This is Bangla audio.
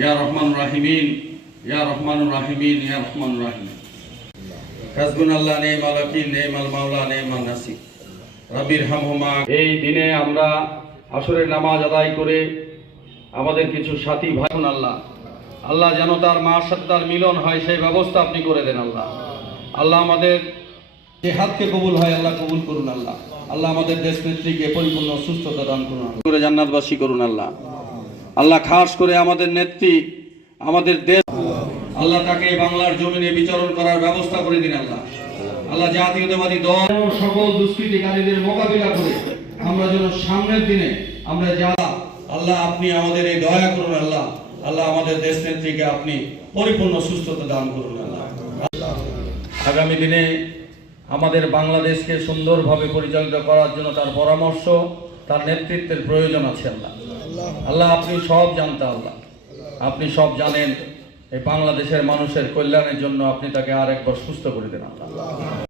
ইয়া রহমান রাহিমিন, ইয়া রহমান রাহিমিন, ইয়া রহমান রাহিমিন হাসবুন আল্লাহ নেমাল ওয়াকিল নেমাল মাওলা, নেমাল নাসির। রাবির হামহুমা। এই দিনে আমরা আসরের নামাজ আদায় করে আমাদের কিছু সাথী ভাই আল্লাহ আল্লাহ যেন তার মার সাথে তার মিলন হয়, সেই ব্যবস্থা আপনি করে দেন আল্লাহ। আল্লাহ আমাদের যে হাতকে কবুল হয়, আল্লাহ কবুল করুন আল্লাহ। আল্লাহ আমাদের দেশ নেত্রীকে পরিপূর্ণ সুস্থতা দান করুন করে জান্নাতবাসী করুন আল্লাহ। আল্লাহ খাস করে আমাদের নেত্রী, আমাদের দেশ। আল্লাহ তাকে বাংলার জমিনে বিচরণ করার ব্যবস্থা করে দিন আল্লাহ। আল্লাহ জাতীয়তাবাদী দল সকল দুষ্কৃতিকারীদের মোকাবিলা করে আমরা যেন সামনের দিনে আমরা যা আল্লাহ, আপনি আমাদের এই দয়া করুন আল্লাহ। আল্লাহ, আমাদের দেশ নেত্রীকে আপনি পরিপূর্ণ সুস্থতা দান করুন আল্লাহ। আগামী দিনে আমাদের বাংলাদেশকে সুন্দরভাবে পরিচালিত করার জন্য তার পরামর্শ, তার নেতৃত্বের প্রয়োজন আছে আল্লাহ। আল্লাহ, আপনি সব জানতে আল্লাহ। আপনি সব জানেন, এই বাংলাদেশের মানুষের কল্যাণের জন্য আপনি তাকে আর একবার সুস্থ করে দেন আল্লাহ।